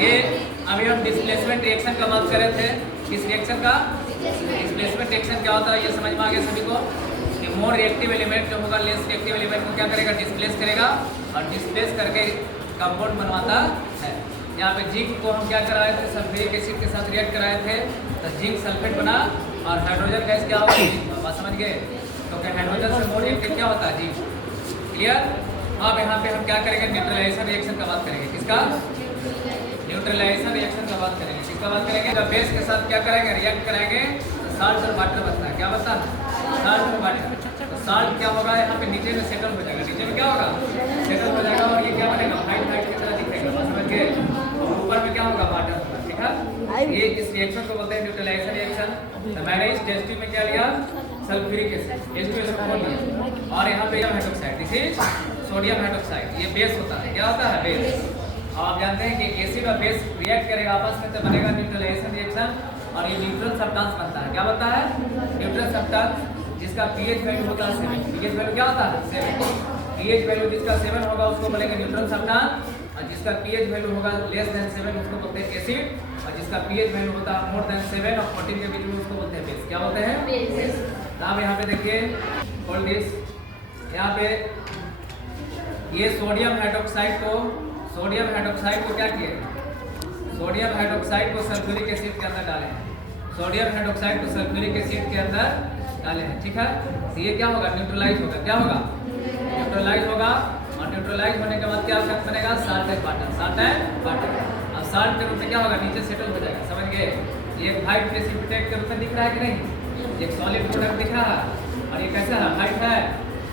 ये अभी हम डिस्प्लेसमेंट रिएक्शन का बात कर रहे थे। किस रिएक्शन का? डिस्प्लेसमेंट रिएक्शन क्या होता है ये समझ में आ गया सभी को कि मोर रिएक्टिव एलिमेंट जो होगा लेस रिएक्टिव एलिमेंट को क्या करेगा? डिस्प्लेस करेगा और डिस्प्लेस करके कंपाउंड बनवाता है। यहाँ पे जिंक को हम क्या कराए थे? सल्फ्यूरिक एसिड के साथ रिएक्ट कराए थे तो जिंक सल्फेट बना और हाइड्रोजन गैस क्या होगा? बात समझ गए? क्योंकि हाइड्रोजन से मोर रिएक्टिव क्या होता है? जिंक। क्लियर? अब यहाँ पे हम क्या करेंगे? न्यूट्रलाइजेशन रिएक्शन का बात करेंगे। किसका? न्यूट्रलाइजेशन रिएक्शन का बात करेंगे। किसका बात करेंगे? जब बेस के साथ क्या करेंगे? रिएक्ट कराएंगे तो साल्ट और वाटर बनता है। क्या बनता है? साल्ट और वाटर। तो साल्ट क्या होगा? यहाँ पे नीचे में सेटल हो जाएगा। नीचे में क्या होगा? सेटल हो जाएगा और ये क्या बनेगा? व्हाइट की तरह दिखेगा। बात समझ गए? और ऊपर में क्या होगा? वाटर होगा। ठीक है? ये इस रिएक्शन को बोलते हैं न्यूट्रलाइजेशन रिएक्शन। तो मैंने इस टेस्ट में क्या लिया? सल्फ्यूरिक एसिड H2SO4 लिया और यहाँ पे hydroxide, this is sodium hydroxide. ये बेस होता है। क्या होता है? बेस। आप जानते हैं कि एसिड और बेस रिएक्ट करेगा आपस में तो बनेगा न्यूट्रलाइजेशन रिएक्शन और ये न्यूट्रल सब्सटेंस बनता है। क्या बनता है? न्यूट्रल सब्सटेंस जिसका पीएच वैल्यू होता है 7। पीएच वैल्यू क्या होता है? 7। पीएच वैल्यू जिसका 7 होगा उसको बोलेंगे न्यूट्रल सब्सटेंस और जिसका पीएच वैल्यू होगा लेस देन 7 उसको बोलते हैं एसिड और जिसका पीएच वैल्यू होता है मोर देन 7 और 14 के बीच में उसको बोलते हैं बेस। क्या बोलते हैं? बेस। अब यहाँ पे देखिए होल्ड दिस, यहाँ पे ये सोडियम हाइड्रोक्साइड को क्या किए? सोडियम हाइड्रोक्साइड को सल्फ्यूरिक एसिड के अंदर डाले हैं। सोडियम हाइड्रोक्साइड को सल्फ्यूरिक एसिड के अंदर डाले हैं। ठीक है? तो ये क्या होगा? न्यूट्रलाइज होगा। क्या होगा? न्यूट्रलाइज होगा और न्यूट्रलाइज होने के बाद क्या बनेगा? Salt and water. Salt and water. अब साल्ट के रूप में क्या होगा? नीचे सेटल हो जाएगा। समझ गए? ये व्हाइट प्रेसिपिटेट के रूप में दिख रहा है कि नहीं? एक सॉलिड प्रोडक्ट दिख रहा है और ये कैसा है? व्हाइट है।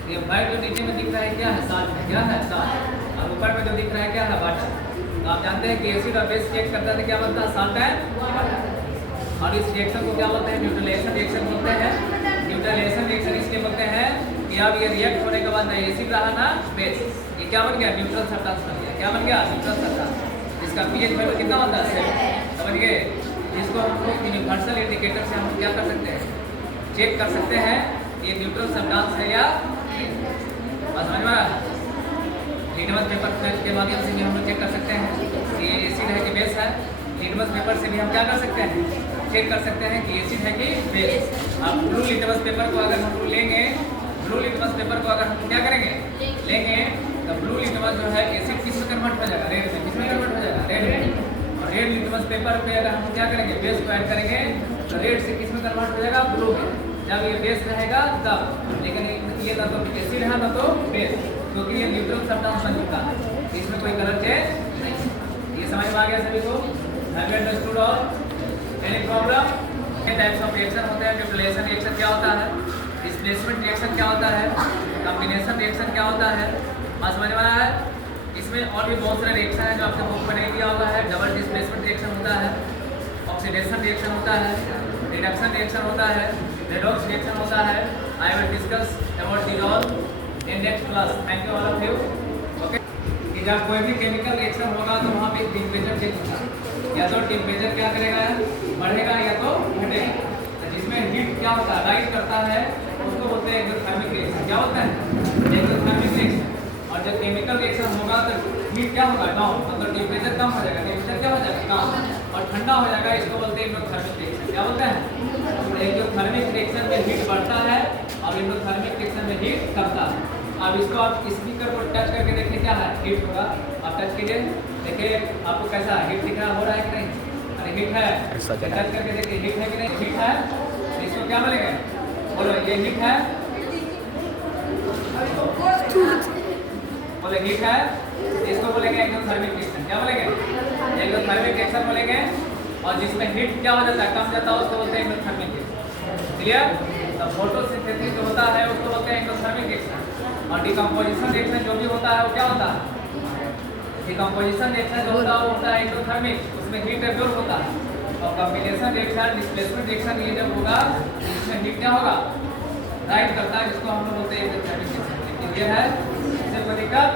ये व्हाइट जो नीचे में दिख रहा है क्या है? साल्ट है। क्या है? साल्ट। और ऊपर में जो दिख रहा है क्या है? वाटर। तो आप जानते हैं कि एसिड और बेस रिएक्ट करता है तो क्या बनता है? Salt and water. और इस रिएक्शन को क्या बोलते हैं? न्यूट्रलाइजेशन रिएक्शन बोलते हैं। न्यूट्रलाइजेशन रिएक्शन इसलिए बोलते हैं कि अब ये रिएक्ट होने के बाद ना एसिड रहा ना बेस, ये क्या बन गया? न्यूट्रल सब्सटेंस बन गया। क्या बन गया? Neutral substance. इसका पीएच वैल्यू कितना होता है? 7। समझ गए? इसको हम लोग यूनिवर्सल इंडिकेटर से हम क्या कर सकते हैं? चेक कर सकते हैं ये न्यूट्रल सब्सटेंस है या समझ में आ रहा? लिटमस पेपर के माध्यम से भी हम लोग चेक कर सकते हैं कि ये एसिड है कि बेस है। लिटमस पेपर से भी हम क्या कर सकते हैं? चेक कर सकते हैं कि एसिड है कि बेस। अब ब्लू लिटमस पेपर को अगर हम लेंगे, ब्लू लिटमस पेपर को अगर हम क्या करेंगे? लेंगे तो ब्लू लिटमस जो है एसिड किस में कन्वर्ट हो जाएगा? रेड में। किस में कन्वर्ट हो जाएगा? रेड में। और रेड लिटमस पेपर पे अगर हम क्या करेंगे? बेस को ऐड करेंगे तो रेड से किस में कन्वर्ट हो जाएगा? ब्लू में। जब ये बेस रहेगा तब। लेकिन ये ना तो एसिड है ना तो बेस, क्योंकि ये न्यूट्रल सब्सटेंस बन चुका है। इसमें कोई कलर चेंज नहीं। ये समझ में आ गया सभी को? Have you understood all? Any problem? ये टाइप्स ऑफ रिएक्शन होते हैं। न्यूट्रलाइजेशन रिएक्शन क्या होता है? डिस्प्लेसमेंट रिएक्शन क्या होता है? कॉम्बिनेशन रिएक्शन क्या होता है? बात समझ में आया है? इसमें और भी बहुत सारे रिएक्शन हैं जो आपने बुक में नहीं दिया होगा है। डबल डिस्प्लेसमेंट रिएक्शन होता है, ऑक्सीडेशन रिएक्शन होता है, रिडक्शन रिएक्शन होता है, रेडॉक्स रिएक्शन होता है। I will discuss about these all in next class. Thank you all of you. Okay, कि जब कोई भी केमिकल रिएक्शन होगा तो वहाँ पे टेम्परेचर चेंज होता है। या तो टेम्परेचर क्या करेगा? बढ़ेगा या तो घटेगा। तो जिसमें हीट क्या होता है? राइज करता है उसको बोलते हैं एक्सोथर्मिक रिएक्शन। क्या होता है? Exothermic reaction. और जब केमिकल रिएक्शन होगा तो हीट क्या होगा? डाउन, मतलब टेम्परेचर कम हो जाएगा। टेम्परेचर क्या हो जाएगा? कम, और ठंडा हो जाएगा। इसको बोलते हैं एक्सोथर्मिक रिएक्शन। क्या बोलते हैं? एक्सोथर्मिक रिएक्शन में हीट बढ़ता है और एक्सोथर्मिक रिएक्शन में हीट कमता है। अब इसको आप स्पीकर को टच करके देखिए क्या है? हीट होगा। आप टच कीजिए, देखिए आपको कैसा हीट दिख रहा? हो रहा है कि नहीं? अरे हीट है। टच करके देखिए हीट है कि नहीं? हीट है। इसको क्या बोलेंगे? बोलो, ये हीट है। बोले हीट है। इसको बोलेंगे एक्सोथर्मिक रिएक्शन। क्या बोलेंगे? एक्सोथर्मिक रिएक्शन बोलेंगे। और जिसमें हीट क्या हो जाता है? कम जाता है, उसको बोलते हैं एक्सोथर्मिक रिएक्शन। क्लियर? तो फोटोसिंथेसिस जो होता है उसको बोलते हैं एक्सोथर्मिक रिएक्शन। और डिकम्पोजिशन रिएक्शन जो भी होता है वो क्या होता है? डिकम्पोजिशन रिएक्शन जो होता है वो होता है एक्सोथर्मिक, उसमें हीट एब्जॉर्ब होता है। और कॉम्बिनेशन रिएक्शन, डिस्प्लेसमेंट रिएक्शन ये जब होगा इसमें हीट क्या होगा? राइज करता है, जिसको हम लोग बोलते हैं एक्सोथर्मिक रिएक्शन। ये है, इससे कोई दिक्कत